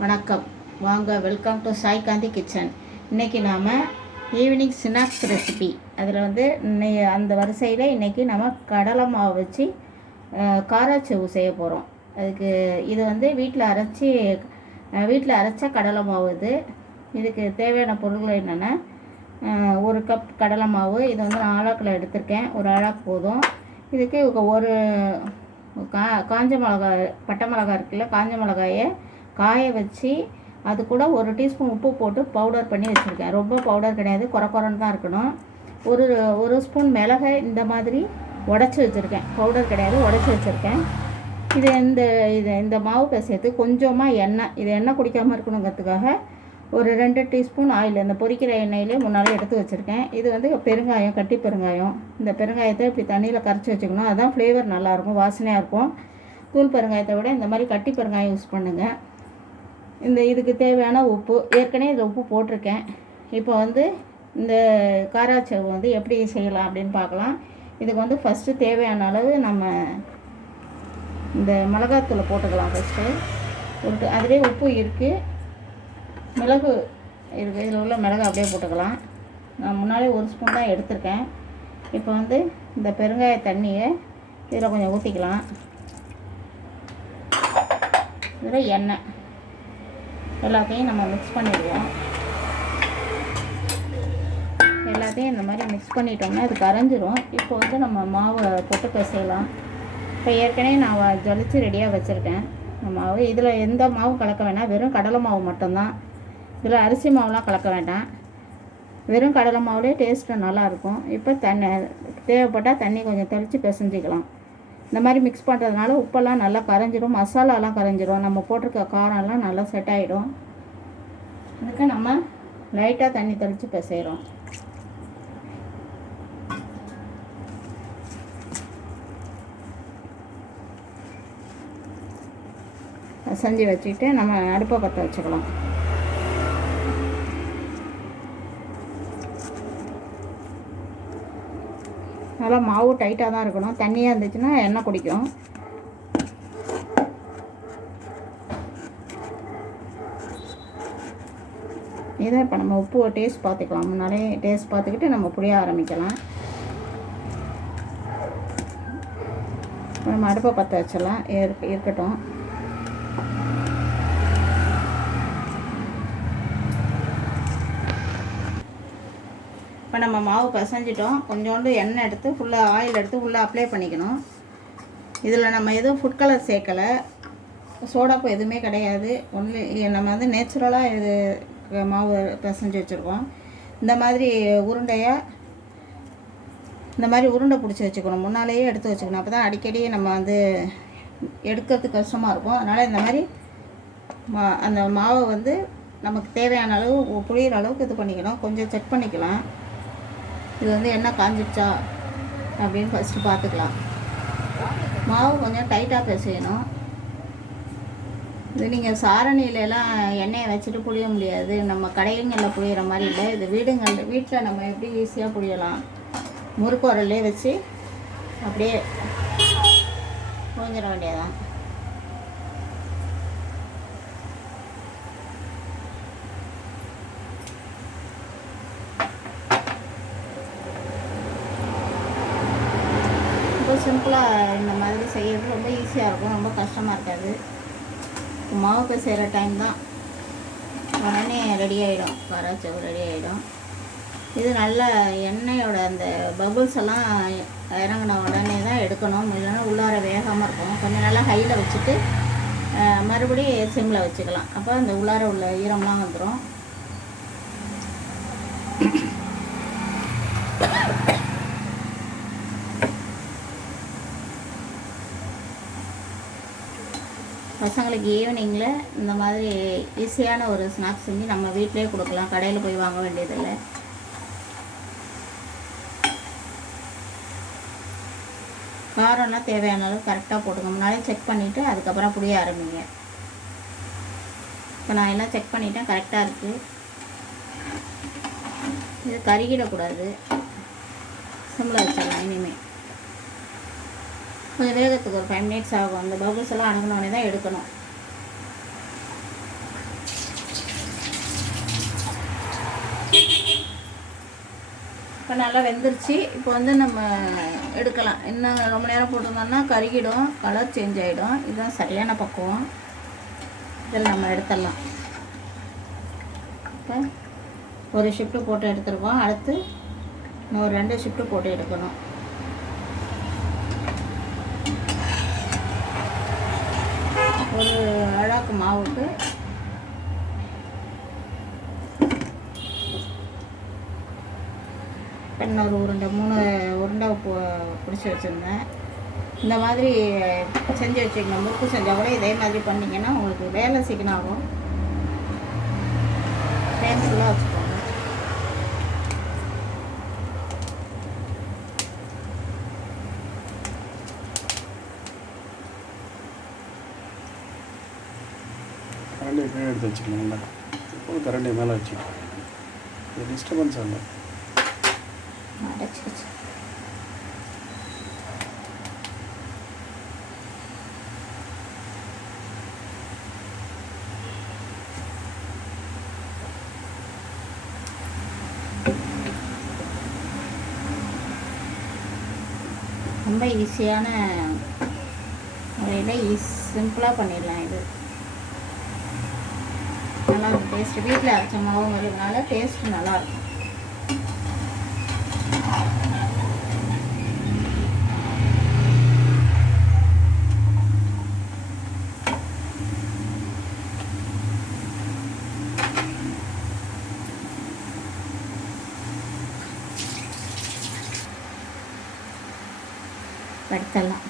வணக்கம். வாங்க, welcome to Sai Gandhi kitchen. இன்றைக்கி நாம் ஈவினிங் ஸ்நாக்ஸ் ரெசிபி, அதில் வந்து அந்த வரிசையில் இன்றைக்கி நம்ம கடலை மாவு வச்சு காராச்சேவு செய்ய போகிறோம். அதுக்கு இது வந்து வீட்டில் அரைச்ச கடலை மாவு. இதுக்கு தேவையான பொருட்கள் என்னென்னா, 1 கப் கடலை மாவு. இது வந்து நான் ஆழாக்கில் எடுத்திருக்கேன். ஒரு ஆழாக்கு போதும். இதுக்கு ஒரு காஞ்ச மிளகாய், பட்டை மிளகாய் இருக்குல்ல, காஞ்ச மிளகாயை காய வச்சு அது கூட 1 டீஸ்பூன் உப்பு போட்டு பவுடர் பண்ணி வச்சுருக்கேன். ரொம்ப பவுடர் கிடையாது, குறைன்னு தான் இருக்கணும். ஒரு ஸ்பூன் மிளகை இந்த மாதிரி உடச்சி வச்சுருக்கேன். பவுடர் கிடையாது, உடச்சி வச்சுருக்கேன். இந்த மாவு பிசையத்து கொஞ்சமாக எண்ணெய், இது எண்ணெய் குடிக்காமல் இருக்கணுங்கிறதுக்காக ஒரு 2 டீஸ்பூன் ஆயில், இந்த பொரிக்கிற எண்ணெயிலே முன்னாலே எடுத்து வச்சுருக்கேன். இது வந்து பெருங்காயம், கட்டி பெருங்காயம். இந்த பெருங்காயத்தை இப்படி தண்ணியில் கரைச்சி வச்சுக்கணும். அதுதான் ஃப்ளேவர் நல்லாயிருக்கும், வாசனையாக இருக்கும். தூள் பெருங்காயத்தை விட இந்த மாதிரி கட்டி பெருங்காயம் யூஸ் பண்ணுங்கள். இதுக்கு தேவையான உப்பு, ஏற்கனவே இதில் உப்பு போட்டிருக்கேன். இப்போ வந்து இந்த காராச்சேவு வந்து எப்படி செய்யலாம் அப்படின்னு பார்க்கலாம். இதுக்கு வந்து ஃபஸ்ட்டு தேவையான அளவு நம்ம இந்த மிளகாத்தூளை போட்டுக்கலாம். ஃபஸ்ட்டு அதிலே உப்பு இருக்குது, மிளகு இருக்குது. இதில் உள்ள மிளகு அப்படியே போட்டுக்கலாம். நான் முன்னாலே 1 ஸ்பூன் தான் எடுத்திருக்கேன். இப்போ வந்து இந்த பெருங்காய தண்ணியை இதில் கொஞ்சம் ஊற்றிக்கலாம். இதில் எண்ணெய் எல்லாத்தையும் நம்ம மிக்ஸ் பண்ணிடுவோம். எல்லாத்தையும் இந்த மாதிரி மிக்ஸ் பண்ணிட்டோம்னா அது கரைஞ்சிரும். இப்போ வந்து நம்ம மாவை போட்டு பிசையலாம். இப்போ ஏற்கனவே நான் ஜலிச்சு ரெடியாக வச்சுருக்கேன் மாவு. இதில் எந்த மாவும் கலக்க வேண்டாம், வெறும் கடலை மாவு மட்டும்தான். இதில் அரிசி மாவுலாம் கலக்க வேண்டாம், வெறும் கடலை மாவுலேயே டேஸ்ட்டு நல்லாயிருக்கும். இப்போ தேவைப்பட்டால் தண்ணி கொஞ்சம் தெளித்து பிசைஞ்சிக்கலாம். இந்த மாதிரி மிக்ஸ் பண்ணுறதுனால உப்பெல்லாம் நல்லா கரைஞ்சிடும், மசாலாலாம் கரைஞ்சிடும், நம்ம போட்டிருக்க காரம்லாம் நல்லா செட் ஆகிடும். அதுக்கு நம்ம லைட்டாக தண்ணி தெளித்து பிசைகிறோம். பிசைஞ்சு வச்சுக்கிட்டு நம்ம அடுப்பை பற்ற வச்சுக்கலாம். நல்லா மாவு டைட்டாக தான் இருக்கணும். தண்ணியாக இருந்துச்சுன்னா எண்ணெய் குடிக்கும். இதை இப்போ நம்ம உப்பு டேஸ்ட் பார்த்துக்கலாம். முன்னாலே டேஸ்ட் பார்த்துக்கிட்டு நம்ம புளிய ஆரம்பிக்கலாம். நம்ம அடுப்பை பற்ற வச்சிடலாம், இருக்கட்டும். இப்போ நம்ம மாவு பிசைஞ்சிட்டோம். கொஞ்சோண்டு எண்ணெய் எடுத்து ஃபுல்லாக ஆயில் எடுத்து ஃபுல்லாக அப்ளை பண்ணிக்கணும். இதில் நம்ம எதுவும் ஃபுட் கலர் சேர்க்கலை, சோடாப்பு எதுவுமே கிடையாது. ஒன்லி நம்ம வந்து நேச்சுரலாக இது மாவு பிசைஞ்சு வச்சுருக்கோம். இந்த மாதிரி உருண்டை பிடிச்சி வச்சுக்கணும். முன்னாலேயே எடுத்து வச்சுக்கணும். அப்போ தான் அடிக்கடி நம்ம வந்து எடுக்கிறதுக்கு கஷ்டமாக இருக்கும். அதனால் இந்த மாதிரி அந்த மாவை வந்து நமக்கு தேவையான அளவு புளியிற அளவுக்கு இது பண்ணிக்கணும். கொஞ்சம் செக் பண்ணிக்கலாம். இது வந்து எண்ணெய் காஞ்சிடுச்சா அப்படின்னு ஃபஸ்ட்டு பார்த்துக்கலாம். மாவு கொஞ்சம் டைட்டாக பிசையணும். இது நீங்கள் சாரணியிலலாம் எண்ணெயை வச்சுட்டு புளிய முடியாது. நம்ம கடைகளில் புளியிற மாதிரி இல்லை. இது வீட்டில் நம்ம எப்படி ஈஸியாக புளியலாம். முறுக்கு உரல்லே வச்சு அப்படியே புழிஞ்சிட வேண்டியதான். ரொம்ப சிம்பிளாக இந்த மாதிரி செய்கிறது ரொம்ப ஈஸியாக இருக்கும், ரொம்ப கஷ்டமாக இருக்காது. மாவு பிசைகிற டைம் தான், உடனே ரெடி ஆகிடும், காராச்சேவு ரெடி ஆகிடும். இது நல்ல எண்ணெயோட அந்த பபுள்ஸ் எல்லாம் இறங்கின உடனே தான் எடுக்கணும், இல்லைன்னா உள்ளார வேகாமல் இருக்கும். கொஞ்சம் நல்லா ஹையில் வச்சுட்டு மறுபடியும் சிம்மில் வச்சுக்கலாம். அப்போ அந்த உள்ளார உள்ள ஈரம்லாம் வந்துடும். பசங்களுக்கு ஈவினிங்கில் இந்த மாதிரி ஈஸியான ஒரு ஸ்நாக்ஸ் செஞ்சு நம்ம வீட்டிலே கொடுக்கலாம். கடையில் போய் வாங்க வேண்டியதில்லை. காரம்லாம் தேவையான அளவு கரெக்டாக போட்டுங்க. முன்னாலே செக் பண்ணிவிட்டு அதுக்கப்புறம் புளிய ஆரம்பிங்க. இப்போ நான் எல்லாம் செக் பண்ணிட்டேன், கரெக்டாக இருக்குது. இது கருகிடக்கூடாது, சிம்மில் வச்சிடலாம். இனிமேல் கொஞ்சம் வேகத்துக்கு ஒரு 5 மினிட்ஸ் ஆகும். அந்த பபுள்ஸ் எல்லாம் அடங்கினோடனே தான் எடுக்கணும். இப்போ நல்லா வெந்துருச்சு. இப்போ வந்து நம்ம எடுக்கலாம். இன்னும் ரொம்ப நேரம் போட்டிருந்தோம்னா கருகிடும், கலர் சேஞ்ச் ஆகிடும். இதுதான் சரியான பக்குவம். இதில் நம்ம எடுத்துடலாம். இப்போ ஒரு ஷிஃப்ட்டு போட்டு எடுத்துருக்கோம். அடுத்து இன்னும் ஒரு 2 ஷிஃப்ட்டு போட்டு எடுக்கணும். ஒரு அழாக்கு மாவுக்கு இன்னொரு உருண்டை 3 உருண்டை பிடிச்சி வச்சுருந்தேன். இந்த மாதிரி செஞ்சு வச்சுக்கணும். முறுக்கு செஞ்சால் கூட இதே மாதிரி பண்ணிங்கன்னா உங்களுக்கு வேலை சீக்கிரம் ஆகும். டைம் ஃபுல்லாக வச்சுக்கோங்க. கரண்டி கீழே எடுத்து வச்சுக்கணுங்களா? இப்போ கரண்டி மேலே வச்சுக்கணும். இது டிஸ்டர்பன்ஸ் இல்லை. அடைச்சி ரொம்ப ஈஸியான முறையில் சிம்பிளாக பண்ணிடலாம். இது நல்லாயிருக்கும். டேஸ்ட்டு வீட்டில் அரைச்ச மாவு வரதுனால டேஸ்ட்டு நல்லாயிருக்கும். எடுத்துடலாம்.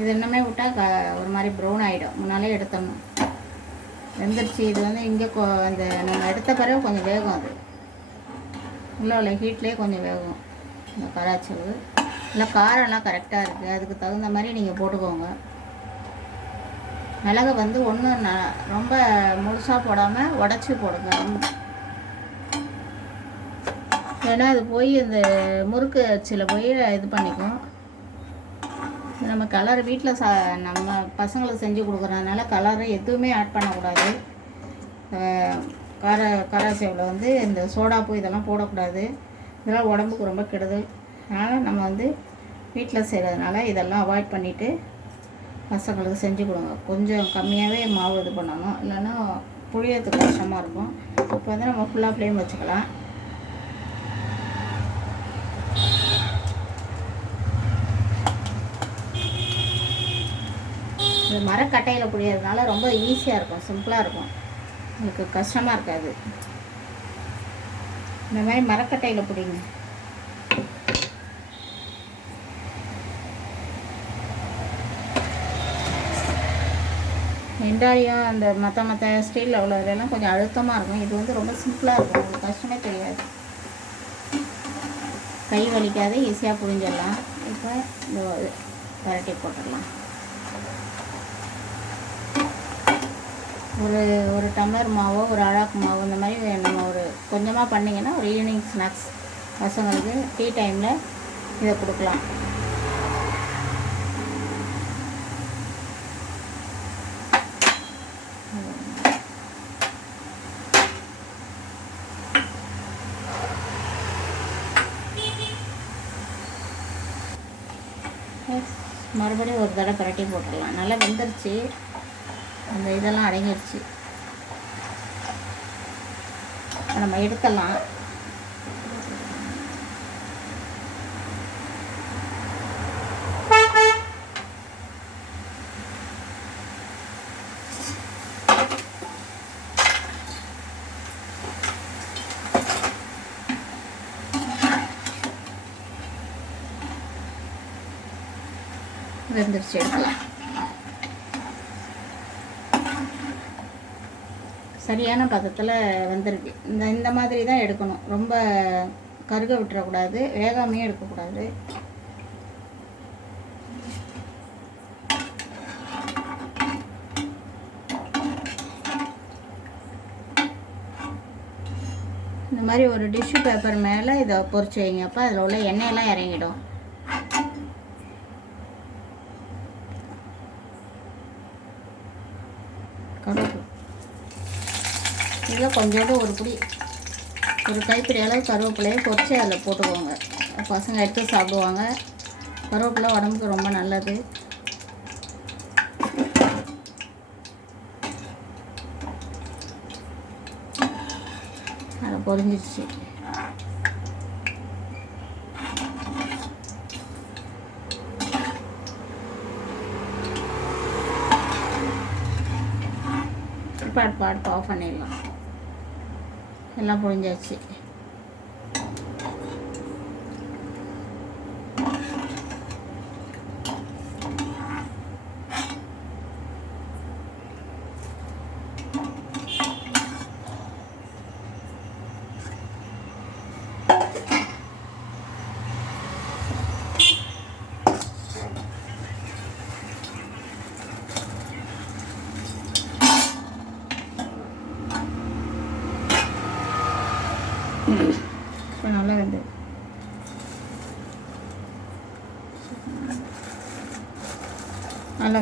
இது இன்னுமே விட்டால் ஒரு மாதிரி ப்ரௌன் ஆகிடும். முன்னாலே எடுத்துடணும். வெந்துருச்சு. இது வந்து இங்கே அந்த நம்ம எடுத்த பிறகு கொஞ்சம் வேகும். அது உள்ள ஹீட்லேயே கொஞ்சம் வேகும். இந்த கராச்சவு இல்லை காரம்லாம் கரெக்டாக இருக்குது. அதுக்கு தகுந்த மாதிரி நீங்கள் போட்டுக்கோங்க. மிளகு வந்து ஒன்றும் ரொம்ப முழுசாக போடாமல் உடச்சி போடுங்க. ஏன்னா அது போய் இந்த முறுக்கு அச்சில் போய் இது பண்ணிக்கும். நம்ம கலர் வீட்டில் நம்ம பசங்களுக்கு செஞ்சு கொடுக்குறதுனால கலரு எதுவுமே ஆட் பண்ணக்கூடாது. காராச்சேவில் வந்து இந்த சோடாப்பு இதெல்லாம் போடக்கூடாது. இதெல்லாம் உடம்புக்கு ரொம்ப கெடுதல். அதனால் நம்ம வந்து வீட்டில் செய்கிறதுனால இதெல்லாம் அவாய்ட் பண்ணிவிட்டு பசங்களுக்கு செஞ்சு கொடுங்க. கொஞ்சம் கம்மியாகவே மாவு இது பண்ணணும், இல்லைன்னா புழியறதுக்கு கஷ்டமாக இருக்கும். இப்போ வந்து நம்ம ஃபுல்லாக ஃப்ளேம் வச்சுக்கலாம். இது மரக்கட்டையில் புழியறதுனால ரொம்ப ஈஸியாக இருக்கும், சிம்பிளாக இருக்கும், உங்களுக்கு கஷ்டமாக இருக்காது. இந்த மாதிரி மரக்கட்டையில் பிடிங்க. வெண்டாயம் அந்த மற்ற ஸ்டீலில் உள்ளதெல்லாம் கொஞ்சம் அழுத்தமாக இருக்கும். இது வந்து ரொம்ப சிம்பிளாக இருக்கும், உங்களுக்கு கஷ்டமே தெரியாது, கை வலிக்காது, ஈஸியாக புரிஞ்சிடலாம். இப்போ இந்த பரட்டி போட்டுடலாம். ஒரு டம்ளர் மாவோ ஒரு அழாக்கு மாவோ இந்த மாதிரி நம்ம ஒரு கொஞ்சமாக பண்ணிங்கன்னா ஒரு ஈவினிங் ஸ்நாக்ஸ் பசங்களுக்கு டீ டைமில் இதை கொடுக்கலாம். மறுபடியும் ஒரு தடவை பரட்டி போட்டுடலாம். நல்லா வெந்துருச்சு, அந்த இதெல்லாம் அடங்கிடுச்சு. நம்ம எடுக்கலாம். வெந்துருச்சு, எடுக்கலாம். சரியான பதத்தில் வெந்திருக்கு. இந்த மாதிரி தான் எடுக்கணும். ரொம்ப கருக விட்டுறக்கூடாது, வேகாமையும் எடுக்கக்கூடாது. இந்த மாதிரி ஒரு டிஷ்யூ பேப்பர் மேலே இதை பொரிச்சு வைங்க. அப்போ அதில் உள்ள எண்ணெயெல்லாம் இறங்கிடும். கருவேப்பிலை இதில் கொஞ்சோண்டு ஒரு கைப்பிடி அளவு கருவேப்பிலையை பொரிச்சு அதில் போட்டுக்கோங்க. பசங்க எடுத்து சாப்பிடுவாங்க. கருவேப்பிலை உடம்புக்கு ரொம்ப நல்லது. அதை பொரிஞ்சிடுச்சு. பாட்டு ஆஃப் பண்ணிடலாம். எல்லாம் பொரிஞ்சாச்சு. இப்போ நல்லா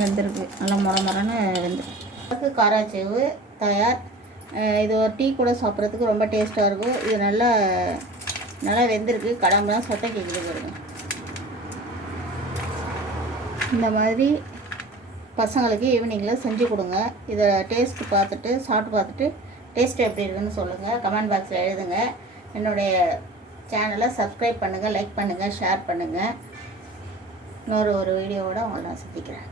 வெந்திருக்கு. நல்லா மொரன்னு வெந்து காராச்சேவு தயார். இது ஒரு டீ கூட சாப்பிட்றதுக்கு ரொம்ப டேஸ்ட்டாக இருக்கும். இது நல்லா வெந்திருக்கு. கடம்பெலாம் சொட்டை கேட்குது பாருங்க. இந்த மாதிரி பசங்களுக்கு ஈவினிங்கில் செஞ்சு கொடுங்க. இதை சாப்பிட்டு பார்த்துட்டு டேஸ்ட் எப்படி இருக்குன்னு சொல்லுங்கள். கமெண்ட் பாக்ஸில் எழுதுங்க. என்னுடைய சேனலை சப்ஸ்கிரைப் பண்ணுங்கள், லைக் பண்ணுங்கள், ஷேர் பண்ணுங்கள். இன்னொரு வீடியோவோடு உங்களை நான் சந்திக்கிறேன்.